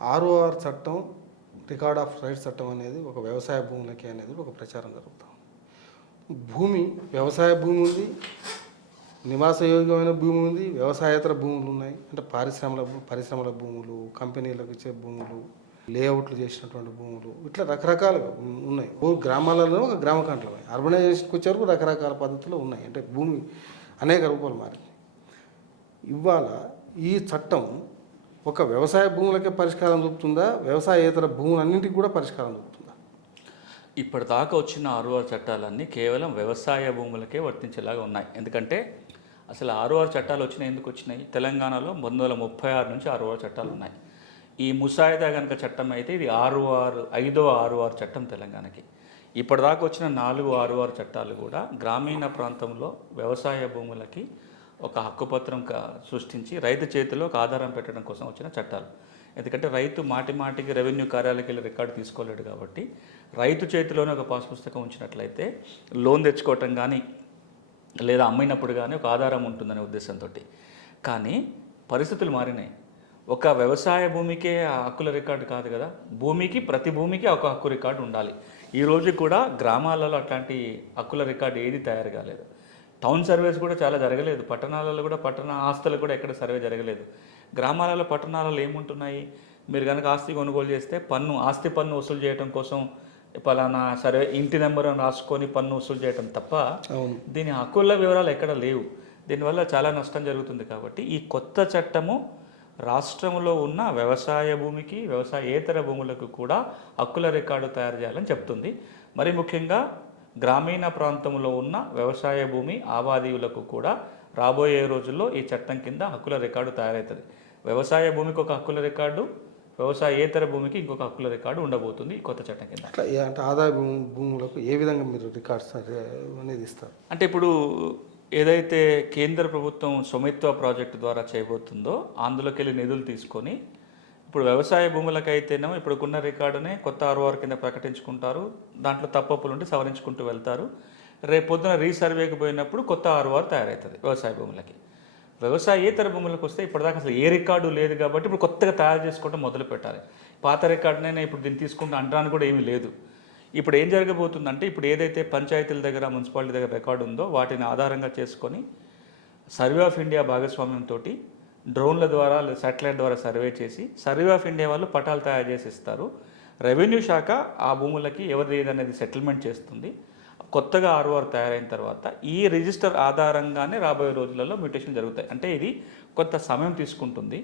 ROR చట్టం, record of rights చట్టం అనేది ఒక వ్యవసాయ భూములకి అనేది ఒక ప్రచారం జరుగుతాం. భూమి, వ్యవసాయ భూమి ఉంది, నివాసయోగ్యమైన భూమి ఉంది, వ్యవసాయేతర భూములు ఉన్నాయి. అంటే పరిశ్రమల భూములు, కంపెనీలకు ఇచ్చే భూములు, లేఅవుట్లు చేసినటువంటి భూములు, ఇట్లా రకరకాలుగా ఉన్నాయి. గ్రామాలలో ఒక గ్రామ కంట్లమే, అర్బనైజేషన్కి వచ్చే వరకు రకరకాల పద్ధతులు ఉన్నాయి. అంటే భూమి అనేక రూపాలు మారింది. ఇవాళ ఈ చట్టం ఒక వ్యవసాయ భూములకే పరిష్కారం చూపుతుందా, వ్యవసాయేతర భూములన్నింటికి కూడా పరిష్కారం చూపుతుందా? ఇప్పటిదాకా వచ్చిన ఆర్ఓఆర్ చట్టాలన్నీ కేవలం వ్యవసాయ భూములకే వర్తించేలాగా ఉన్నాయి. ఎందుకంటే అసలు ఆర్ఓఆర్ చట్టాలు ఎందుకు వచ్చినాయి? తెలంగాణలో 1936 నుంచి ఆర్ఓఆర్ చట్టాలు ఉన్నాయి. ఈ ముసాయిదా కనుక చట్టం అయితే ఇది ఐదవ ఆర్ఓఆర్ చట్టం తెలంగాణకి. ఇప్పటిదాకా వచ్చిన 4 ఆర్ఓఆర్ చట్టాలు కూడా గ్రామీణ ప్రాంతంలో వ్యవసాయ భూములకి ఒక హక్కుపత్రం సృష్టించి రైతు చేతిలో ఒక ఆధారం పెట్టడం కోసం వచ్చిన చట్టాలు. ఎందుకంటే రైతు మాటికి రెవెన్యూ కార్యాలయాలకు వెళ్ళి రికార్డు తీసుకోలేడు కాబట్టి రైతు చేతిలోనే ఒక పాస్ పుస్తకం ఉంచినట్లయితే లోన్ తెచ్చుకోవటం కానీ లేదా అమ్మినప్పుడు కానీ ఒక ఆధారం ఉంటుందనే ఉద్దేశంతో. కానీ పరిస్థితులు మారినాయి. ఒక వ్యవసాయ భూమికే హక్కుల రికార్డు కాదు కదా, ప్రతి భూమికి ఒక హక్కు రికార్డు ఉండాలి. ఈ రోజు కూడా గ్రామాలలో అట్లాంటి హక్కుల రికార్డు ఏది తయారు కాలేదు. టౌన్ సర్వేస్ కూడా చాలా జరగలేదు. పట్టణాలలో కూడా పట్టణ ఆస్తులు కూడా ఎక్కడ సర్వే జరగలేదు. గ్రామాలలో పట్టణాలలో ఏముంటున్నాయి? మీరు కనుక ఆస్తి కొనుగోలు చేస్తే ఆస్తి పన్ను వసూలు చేయడం కోసం పలానా సర్వే ఇంటి నెంబర్ రాసుకొని పన్ను వసూలు చేయడం తప్ప దీని హక్కుల వివరాలు ఎక్కడ లేవు. దీనివల్ల చాలా నష్టం జరుగుతుంది. కాబట్టి ఈ కొత్త చట్టము రాష్ట్రంలో ఉన్న వ్యవసాయ భూమికి, వ్యవసాయేతర భూములకు కూడా హక్కుల రికార్డు తయారు చేయాలని చెప్తుంది. మరి ముఖ్యంగా గ్రామీణ ప్రాంతంలో ఉన్న వ్యవసాయ భూమి ఆబాదీయులకు కూడా రాబోయే రోజుల్లో ఈ చట్టం కింద హక్కుల రికార్డు తయారవుతుంది. వ్యవసాయ భూమికి ఒక హక్కుల రికార్డు, వ్యవసాయేతర భూమికి ఇంకొక హక్కుల రికార్డు ఉండబోతుంది ఈ కొత్త చట్టం కింద. అంటే ఆదాయ భూములకు ఏ విధంగా మీరు రికార్డ్స్ అనేది ఇస్తారు? అంటే ఇప్పుడు ఏదైతే కేంద్ర ప్రభుత్వం స్వామిత్వ ప్రాజెక్టు ద్వారా చేయబోతుందో అందులోకి వెళ్ళి నిధులు తీసుకొని ఇప్పుడు వ్యవసాయ భూములకైతేనేమో ఇప్పుడున్న రికార్డునే కొత్త ఆర్ఓఆర్ కింద ప్రకటించుకుంటారు. దాంట్లో తప్పులు ఉంటే సవరించుకుంటూ వెళ్తారు. రేపు పొద్దున రీసర్వేకి పోయినప్పుడు కొత్త ఆర్ఓఆర్ తయారవుతుంది వ్యవసాయ భూములకి. వ్యవసాయేతర భూములకు వస్తే ఇప్పటిదాకా అసలు ఏ రికార్డు లేదు కాబట్టి ఇప్పుడు కొత్తగా తయారు చేసుకోవడం మొదలు పెట్టాలి. పాత రికార్డునైనా ఇప్పుడు దీన్ని తీసుకుంటే అంటానికి కూడా ఏమీ లేదు. ఇప్పుడు ఏం జరగబోతుందంటే ఇప్పుడు ఏదైతే పంచాయతీల దగ్గర, మున్సిపాలిటీ దగ్గర రికార్డు ఉందో వాటిని ఆధారంగా చేసుకొని సర్వే ఆఫ్ ఇండియా భాగస్వామ్యంతో డ్రోన్ల ద్వారా లేదా శాటిలైట్ ద్వారా సర్వే చేసి సర్వే ఆఫ్ ఇండియా వాళ్ళు పటాలు తయారు చేసి ఇస్తారు. రెవెన్యూ శాఖ ఆ భూములకి ఎవరిది ఏదనేది సెటిల్మెంట్ చేస్తుంది. కొత్తగా ఆర్ఓఆర్ తయారైన తర్వాత ఈ రిజిస్టర్ ఆధారంగానే రాబోయే రోజులలో మ్యూటేషన్ జరుగుతాయి. అంటే ఇది కొంత సమయం తీసుకుంటుంది.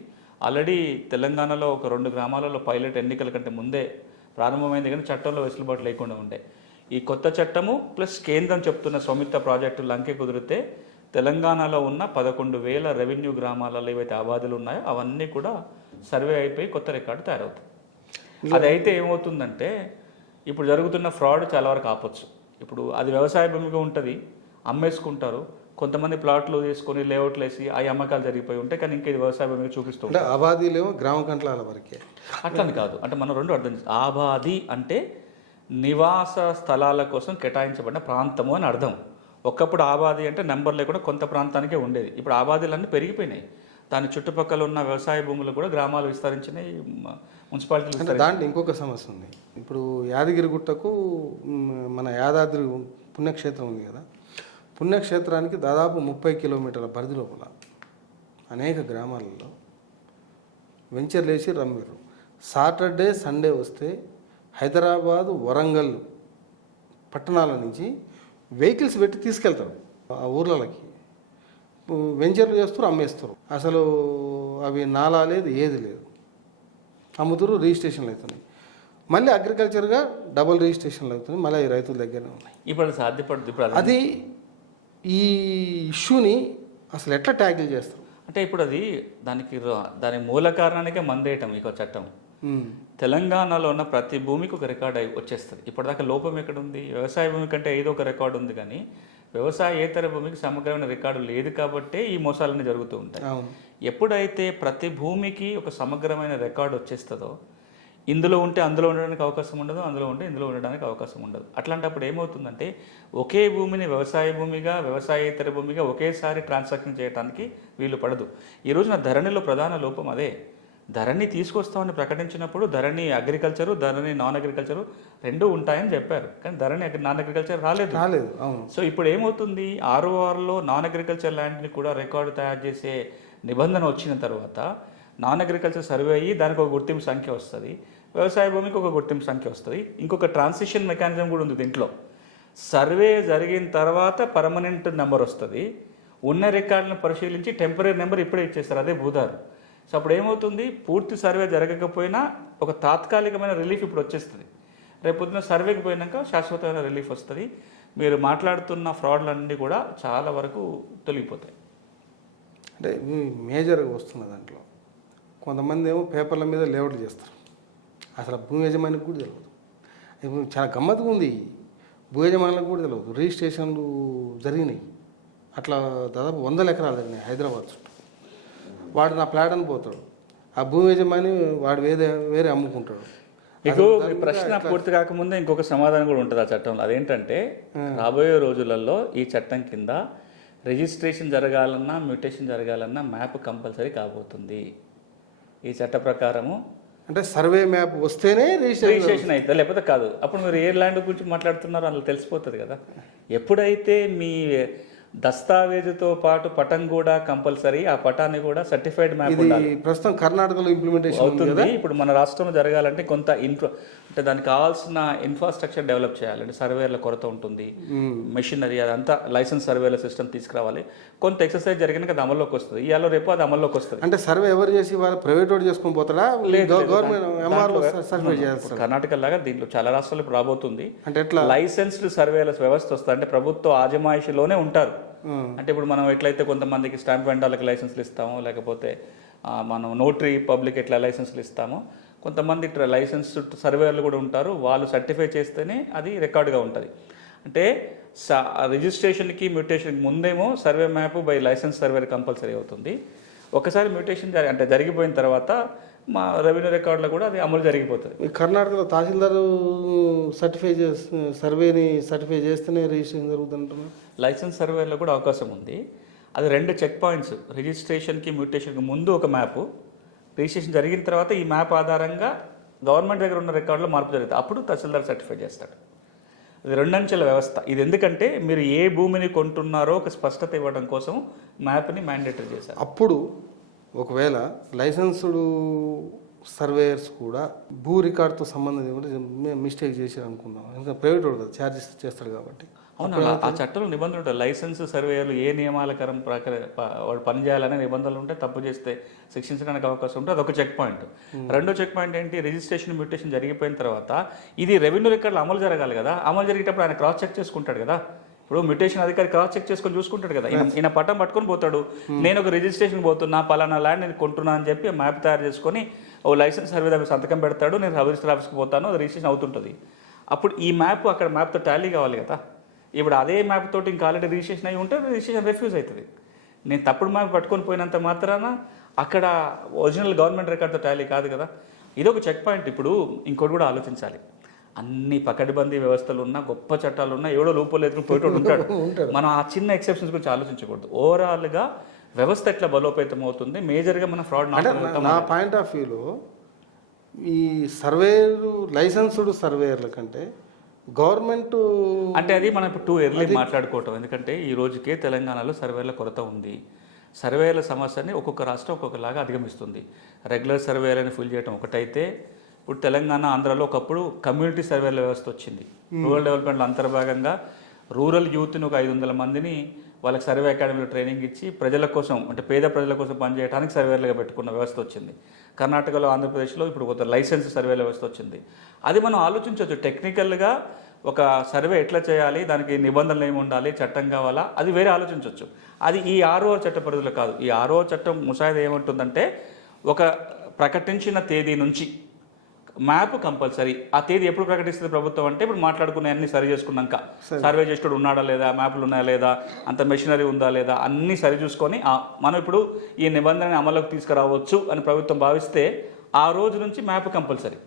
ఆల్రెడీ తెలంగాణలో ఒక 2 గ్రామాలలో పైలట్ ఎన్నికల కంటే ముందే ప్రారంభమైంది, కానీ చట్టంలో వెసులుబాటు లేకుండా ఉండే. ఈ కొత్త చట్టము ప్లస్ కేంద్రం చెప్తున్న స్వామిత్వ ప్రాజెక్టు లంకె కుదిరితే తెలంగాణలో ఉన్న 11,000 రెవెన్యూ గ్రామాలలో ఏవైతే ఆబాదులు ఉన్నాయో అవన్నీ కూడా సర్వే అయిపోయి కొత్త రికార్డు తయారవుతుంది. అది అయితే ఏమవుతుందంటే ఇప్పుడు జరుగుతున్న ఫ్రాడ్ చాలా వరకు ఆపొచ్చు. ఇప్పుడు అది వ్యవసాయ భూమిగా ఉంటుంది, అమ్మేసుకుంటారు. కొంతమంది ప్లాట్లు తీసుకొని లేఅవుట్లు వేసి ఆ అమ్మకాలు జరిగిపోయి ఉంటాయి. కానీ ఇంకా ఇది వ్యవసాయ భూమిగా చూపిస్తూ ఉంటాయి. ఆబాదీలేమో గ్రామ కంట్ల వరకే అట్లని కాదు. అంటే మనం రెండు అర్థం చేస్తాం. ఆబాది అంటే నివాస స్థలాల కోసం కేటాయించబడిన ప్రాంతము అని అర్థం. ఒకప్పుడు ఆబాది అంటే నెంబర్ లేకుండా కొంత ప్రాంతానికే ఉండేది. ఇప్పుడు ఆబాదీలన్నీ పెరిగిపోయినాయి. దాని చుట్టుపక్కల ఉన్న వ్యవసాయ భూములు కూడా గ్రామాలు విస్తరించినాయి, మున్సిపాలిటీలు. అంటే దాంట్లో ఇంకొక సమస్య ఉంది. ఇప్పుడు యాదగిరిగుట్టకు మన యాదాద్రి పుణ్యక్షేత్రం ఉంది కదా, పుణ్యక్షేత్రానికి దాదాపు 30 కిలోమీటర్ల పరిధి లోపల అనేక గ్రామాలలో వెంచర్లు వేసి రమ్మిర్రు. సాటర్డే సండే వస్తే హైదరాబాదు, వరంగల్ పట్టణాల నుంచి వెహికల్స్ పెట్టి తీసుకెళ్తారు ఆ ఊర్లకి. వెంచర్లు చేస్తారు, అమ్మేస్తారు. అసలు అవి నాలా లేదు, ఏది లేదు. అమ్ముతారు, రిజిస్ట్రేషన్లు అవుతున్నాయి. మళ్ళీ అగ్రికల్చర్గా డబుల్ రిజిస్ట్రేషన్లు అవుతుంది, మళ్ళీ ఈ రైతుల దగ్గరనే ఉన్నాయి. ఇప్పుడు సాధ్యపడుతుంది. ఇప్పుడు అది ఈ ఇష్యూని అసలు ఎట్లా ట్యాకిల్ చేస్తారు అంటే ఇప్పుడు దాని మూల కారణానికే మందేయటం ఈ చట్టం. తెలంగాణలో ఉన్న ప్రతి భూమికి ఒక రికార్డు వచ్చేస్తుంది. ఇప్పటిదాకా లోపం ఎక్కడ ఉంది? వ్యవసాయ భూమి కంటే ఏదో ఒక రికార్డు ఉంది, కానీ వ్యవసాయేతర భూమికి సమగ్రమైన రికార్డు లేదు కాబట్టే ఈ మోసాలన్నీ జరుగుతూ ఉంటాయి. ఎప్పుడైతే ప్రతి భూమికి ఒక సమగ్రమైన రికార్డు వచ్చేస్తుందో ఇందులో ఉంటే అందులో ఉండడానికి అవకాశం ఉండదు, అందులో ఉంటే ఇందులో ఉండడానికి అవకాశం ఉండదు. అట్లాంటప్పుడు ఏమవుతుందంటే ఒకే భూమిని వ్యవసాయ భూమిగా, వ్యవసాయేతర భూమిగా ఒకేసారి ట్రాన్సాక్షన్ చేయడానికి వీలు పడదు. ఈ రోజున ధరణిలో ప్రధాన లోపం అదే. ధరణి తీసుకొస్తామని ప్రకటించినప్పుడు ధరణి అగ్రికల్చరు ధరణి నాన్ అగ్రికల్చరు రెండూ ఉంటాయని చెప్పారు, కానీ ధరణి నాన్ అగ్రికల్చర్ రాలేదు. అవును. సో ఇప్పుడు ఏమవుతుంది, ఆర్ఓఆర్లో నాన్ అగ్రికల్చర్ ల్యాండ్ని కూడా రికార్డు తయారు చేసే నిబంధన వచ్చిన తర్వాత నాన్ అగ్రికల్చర్ సర్వే అయ్యి దానికి ఒక గుర్తింపు సంఖ్య వస్తుంది, వ్యవసాయ భూమికి ఒక గుర్తింపు సంఖ్య వస్తుంది. ఇంకొక ట్రాన్సిషన్ మెకానిజం కూడా ఉంది దీంట్లో. సర్వే జరిగిన తర్వాత పర్మనెంట్ నెంబర్ వస్తుంది, ఉన్న రికార్డులను పరిశీలించి టెంపరీ నెంబర్ ఇప్పుడే ఇచ్చేస్తారు, అదే భూదారు. సో అప్పుడు ఏమవుతుంది, పూర్తి సర్వే జరగకపోయినా ఒక తాత్కాలికమైన రిలీఫ్ ఇప్పుడు వచ్చేస్తుంది. రేపు పొద్దున సర్వేకి పోయినాక శాశ్వతమైన రిలీఫ్ వస్తుంది. మీరు మాట్లాడుతున్న ఫ్రాడ్లన్నీ కూడా చాలా వరకు తొలగిపోతాయి. అంటే ఇవి మేజర్గా వస్తున్న దాంట్లో కొంతమంది ఏమో పేపర్ల మీద లేఅవుట్లు చేస్తారు, అసలు భూమి యజమానికి కూడా తెలియదు. ఇప్పుడు చాలా గమ్మత్తుగా ఉంది, భూ యజమానులకు కూడా తెలియదు. రిజిస్ట్రేషన్లు జరిగినాయి, అట్లా దాదాపు 100 ఎకరాలు జరిగినాయి హైదరాబాద్ చుట్టూ. వాడు నా ప్లాట్ అని పోతాడు, ఆ భూమి యజమాని వాడు వేరే అమ్ముకుంటాడు. మీకు మీ ప్రశ్న పూర్తి కాకముందే ఇంకొక సమాధానం కూడా ఉంటుంది ఆ చట్టంలో. అదేంటంటే రాబోయే రోజులలో ఈ చట్టం కింద రిజిస్ట్రేషన్ జరగాలన్నా మ్యూటేషన్ జరగాలన్నా మ్యాప్ కంపల్సరీ కాబోతుంది ఈ చట్ట ప్రకారము. అంటే సర్వే మ్యాప్ వస్తేనే రిజిస్ట్రేషన్ అవుతుంది, లేకపోతే కాదు. అప్పుడు మీరు ఏ ల్యాండ్ గురించి మాట్లాడుతున్నారో అందులో తెలిసిపోతుంది కదా. ఎప్పుడైతే మీ దస్తావేజుతో పాటు పటం కూడా కంపల్సరీ, ఆ పటాన్ని కూడా సర్టిఫైడ్ మ్యాప్ ఉండాలి. ప్రస్తుతం కర్ణాటకలో ఇంప్లిమెంటేషన్ అవుతుంది. ఇప్పుడు మన రాష్ట్రంలో జరగాలంటే కొంత అంటే దానికి కావాల్సిన ఇన్ఫ్రాస్ట్రక్చర్ డెవలప్ చేయాలి. అంటే సర్వేల కొరత ఉంటుంది, మెషినరీ అదంతా లైసెన్స్ సర్వేల సిస్టమ్ తీసుకురావాలి. కొంత ఎక్సర్సైజ్ జరిగినాక అది అమల్లోకి వస్తుంది, ఇవాళ రేపు అది అమల్లోకి వస్తుంది. అంటే సర్వే ఎవరు చేసి వాళ్ళు ప్రైవేట్ వాడు చేసుకొని పోతాడా, గవర్నమెంట్ సర్వే చేస్తారు? కర్ణాటక లాగా దీంట్లో చాలా రాష్ట్రాలు ఇప్పుడు రాబోతుంది. అంటే ఎట్లా లైసెన్స్డ్ సర్వేల వ్యవస్థ వస్తుంది, అంటే ప్రభుత్వ ఆజమాయిషిలోనే ఉంటారు. అంటే ఇప్పుడు మనం ఎట్లయితే కొంతమందికి స్టాంప్ వెండాలకి లైసెన్స్లు ఇస్తామో, లేకపోతే మనం నోటరీ పబ్లిక్ ఎట్లా లైసెన్స్లు ఇస్తామో, కొంతమంది ఇట్లా లైసెన్స్డ్ సర్వేయర్లు కూడా ఉంటారు. వాళ్ళు సర్టిఫై చేస్తేనే అది రికార్డుగా ఉంటుంది. అంటే రిజిస్ట్రేషన్కి మ్యూటేషన్కి ముందేమో survey map by licence surveyor compulsory అవుతుంది. ఒకసారి మ్యూటేషన్ అంటే జరిగిపోయిన తర్వాత మా రెవెన్యూ రికార్డులో కూడా అది అమలు జరిగిపోతుంది. కర్ణాటకలో తహసీల్దార్ సర్వేని సర్టిఫై చేస్తేనే రిజిస్ట్రేషన్ జరుగుతుంటున్నారు. లైసెన్స్ సర్వేలో కూడా అవకాశం ఉంది. అది 2 చెక్ పాయింట్స్, రిజిస్ట్రేషన్కి మ్యూటేషన్కి ముందు ఒక మ్యాపు, రిజిస్ట్రేషన్ జరిగిన తర్వాత ఈ మ్యాప్ ఆధారంగా గవర్నమెంట్ దగ్గర ఉన్న రికార్డులో మార్పు జరుగుతుంది, అప్పుడు తహసీల్దార్ సర్టిఫై చేస్తాడు. ఇది 2 అంచెల వ్యవస్థ. ఇది ఎందుకంటే మీరు ఏ భూమిని కొంటున్నారో ఒక స్పష్టత ఇవ్వడం కోసం మ్యాప్ని మ్యాండేటరీ చేశారు. అప్పుడు ఒకవేళ లైసెన్స్డ్ సర్వేయర్స్ కూడా భూ రికార్డుతో సంబంధం మిస్టేక్ చేశారు అనుకుందాం, ఇంకా ప్రైవేట్ వాడు కదా ఛార్జెస్ చేస్తాడు కాబట్టి. అవును, ఆ చట్టంలో నిబంధనలు ఉంటాయి. లైసెన్స్ సర్వేయర్లు ఏ నియమాలకరం వాడు పనిచేయాలనే నిబంధనలు ఉంటే తప్పు చేస్తే శిక్షించడానికి అవకాశం ఉంటుంది. అదొక చెక్ పాయింట్. రెండో చెక్ పాయింట్ ఏంటి, రిజిస్ట్రేషన్ మ్యూటేషన్ జరిగిపోయిన తర్వాత ఇది రెవెన్యూ రికార్డులు అమలు జరగాలి కదా. అమలు జరిగేటప్పుడు ఆయన క్రాస్ చెక్ చేసుకుంటాడు కదా. ఇప్పుడు మ్యూటేషన్ అధికారి క్రాస్ చెక్ చేసుకొని చూసుకుంటాడు కదా. ఈయన పట్టం పట్టుకొని పోతాడు, నేను ఒక రిజిస్ట్రేషన్ పోతున్నా, పలానా ల్యాండ్ నేను కొంటున్నా అని చెప్పి మ్యాప్ తయారు చేసుకొని ఓ లైసెన్స్ సర్వే దగ్గర సంతకం పెడతాడు, నేను రిజిస్టర్ ఆఫీస్కి పోతాను, అది రిజిస్ట్రేషన్ అవుతుంటుంది. అప్పుడు ఈ మ్యాప్ అక్కడ మ్యాప్తో టాలీ కావాలి కదా. ఇప్పుడు అదే మ్యాప్ తోటి ఇంకా ఆల్రెడీ రిజిస్ట్రేషన్ అయ్యి ఉంటే రిజిస్ట్రేషన్ రిఫ్యూజ్ అవుతుంది. నేను తప్పుడు మ్యాప్ పట్టుకొని పోయినంత మాత్రాన అక్కడ ఒరిజినల్ గవర్నమెంట్ రికార్డ్తో టాలీ కాదు కదా. ఇదొక చెక్ పాయింట్. ఇప్పుడు ఇంకోటి కూడా ఆలోచించాలి, అన్ని పకడ్బందీ వ్యవస్థలు ఉన్నా, గొప్ప చట్టాలు ఉన్నా, ఎవడో లోపల ఎదురు పోయేటోడు ఉంటాడు. మనం ఆ చిన్న ఎక్సెప్షన్స్ గురించి ఆలోచించకూడదు. ఓవరాల్గా వ్యవస్థ ఎట్లా బలోపేతం అవుతుంది, మేజర్గా మన ఫ్రాడ్. నా పాయింట్ ఆఫ్ వ్యూలో ఈ సర్వేయర్లు లైసెన్స్డ్ సర్వేయర్ల కంటే గవర్నమెంట్ అంటే అది మనం ఇప్పుడు 2 ఇయర్లీ మాట్లాడుకోవటం. ఎందుకంటే ఈ రోజుకే తెలంగాణలో సర్వేల కొరత ఉంది. సర్వేల సమస్యని ఒక్కొక్క రాష్ట్రం ఒక్కొక్కలాగా అధిగమిస్తుంది. రెగ్యులర్ సర్వేలను ఫిల్ చేయడం ఒకటైతే, ఇప్పుడు తెలంగాణ ఆంధ్రాలో ఒకప్పుడు కమ్యూనిటీ సర్వేల వ్యవస్థ వచ్చింది. రూరల్ డెవలప్మెంట్లో అంతర్భాగంగా రూరల్ యూత్ని ఒక 500 మందిని వాళ్ళకి సర్వే అకాడమీలో ట్రైనింగ్ ఇచ్చి ప్రజల కోసం, అంటే పేద ప్రజల కోసం పనిచేయడానికి సర్వేలుగా పెట్టుకున్న వ్యవస్థ వచ్చింది. కర్ణాటకలో, ఆంధ్రప్రదేశ్లో ఇప్పుడు కొత్త లైసెన్స్ సర్వేల వ్యవస్థ వచ్చింది. అది మనం ఆలోచించవచ్చు. టెక్నికల్గా ఒక సర్వే ఎట్లా చేయాలి, దానికి నిబంధనలు ఏమి ఉండాలి, చట్టం కావాలా, అది వేరే ఆలోచించవచ్చు. అది ఈ ROR చట్ట పరిధిలో కాదు. ఈ ROR చట్టం ముసాయిదా ఏమంటుందంటే, ఒక ప్రకటించిన తేదీ నుంచి మ్యాప్ కంపల్సరీ. ఆ తేదీ ఎప్పుడు ప్రకటిస్తుంది ప్రభుత్వం అంటే, ఇప్పుడు మాట్లాడుకునే అన్ని సరి చేసుకున్నాక, సర్వే చేసేటోడు ఉన్నాడా లేదా, మ్యాప్లు ఉన్నాయా లేదా, అంత మెషినరీ ఉందా లేదా, అన్నీ సరి చూసుకొని మనం ఇప్పుడు ఈ నిబంధనని అమలులోకి తీసుకురావచ్చు అని ప్రభుత్వం భావిస్తే ఆ రోజు నుంచి మ్యాప్ కంపల్సరీ.